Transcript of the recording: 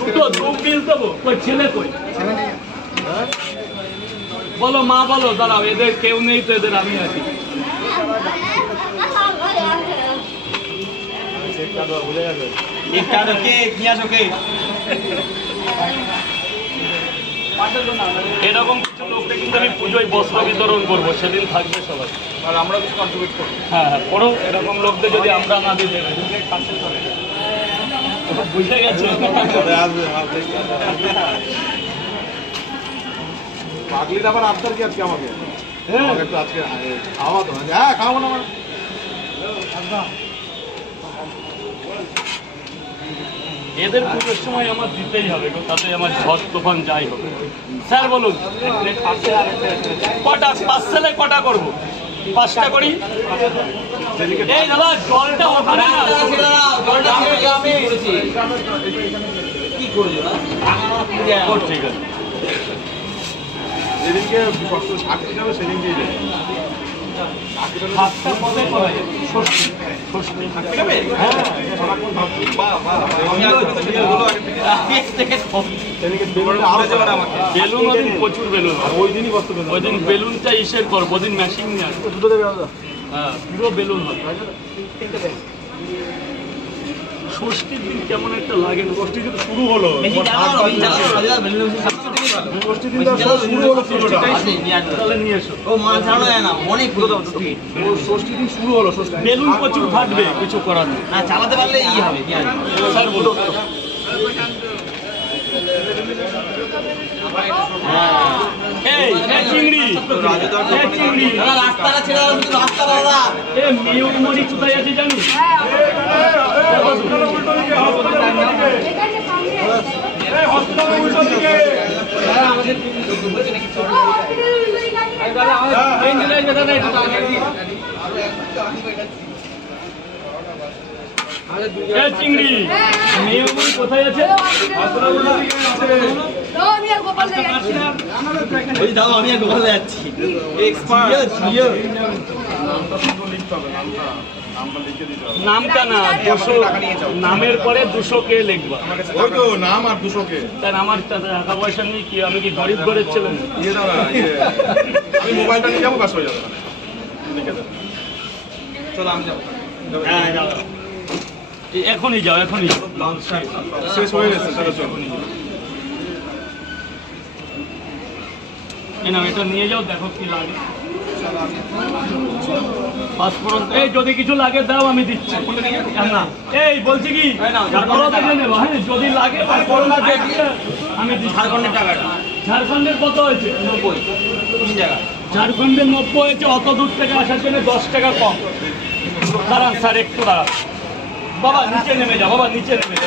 দুটো দু পিস দেবো। কই ছেলে কই? বলো মা বলো, দাঁড়াও, এদের কেউ নেই তো, এদের আমি আছি। এরকম কিছু লোককে কিন্তু আমি পুজোয় বস্ত্র বিতরণ করবো, সেদিন থাকবে সবাই, আর আমরা কিছু কন্ট্রিবিউট করবো। হ্যাঁ হ্যাঁ, করো। এরকম লোকদের যদি আমরা না দিই, বুঝে গেছে। পাগলির আবার আবদার কি আজকে আমাকে? একটু আজকে খাওয়া তো। হ্যাঁ, খাওয়াবো না আমার। এদের পুজোর সময় আমার দিতেই হবে, তাতে আমার ঝড় তুফান যাই হবে। স্যার বলুন কটা পার্সেলে কটা করবো? 5টা করি। এই দাদা জলটা ওখানে না, ঠিক আছে। যেদিনকে ষষ্ঠী যাবে সেদিনকেই দেবে। সাতটা কবে করা যাবে? ষষ্ঠী। ষষ্ঠী বেলুন ওদিন প্রচুর বেলুন, ওই দিনই বস্তু ওই দিন বেলুনটা ইসের করবো, ওদিন ম্যাশিং নিয়ে আসবো। দুটো দেবে আলাদা। হ্যাঁ, পুরো বেলুন হবে। ষষ্ঠীর দিন কেমন একটা লাগে না? ষষ্ঠী কিন্তু শুরু হলো, ষষ্ঠীর দিন শুরু হলো পুজোটা। তাহলে নিয়ে এসো। ষষ্ঠীর দিন শুরু হলো। বেলুন প্রচুর ফাটবে, কিছু করার নেই। চালাতে পারলে ই হবে। স্যার বলুন। এই চিংড়ি, চিংড়ি রাস্তাটা ছেড়ে রাস্তা এ মিউট মরি কোথায় আছে জানিস? চিংড়ি মেয়রমণি কোথায় আছে? আমি গোপাল যাচ্ছি। নামটা না, 200 নামের পরে 200K লিখবা। ওই তো নাম আর 200K। তাই আমার টাকা পয়সা নেই কি? আমি কি গরিব ঘরের ছেলে? আমি মোবাইলটা নিয়ে যাবো, কাজ হয়ে যাবে। চলো আমি যাবো। এখনই যাও, এখনই যাও। শেষ হয়ে গেছে। চলো চলো। এই নাও, এটা নিয়ে যাও, দেখো কি লাগে। পাঁচফোড়ন, এই যদি কিছু লাগে দাও, আমি দিচ্ছি। না এই বলছি কি, যদি লাগে আমি ঝাড়খণ্ডের টাকাটা, ঝাড়খণ্ডের কত হয়েছে? 90 টাকা। ঝাড়খণ্ডের 90 হয়েছে। অত দূর থেকে আসার জন্য 10 টাকা কম। দাঁড়ান স্যার, একটু দাঁড়ান। বাবা নিচে নেমে যাও, বাবা নিচে নেমে যাও।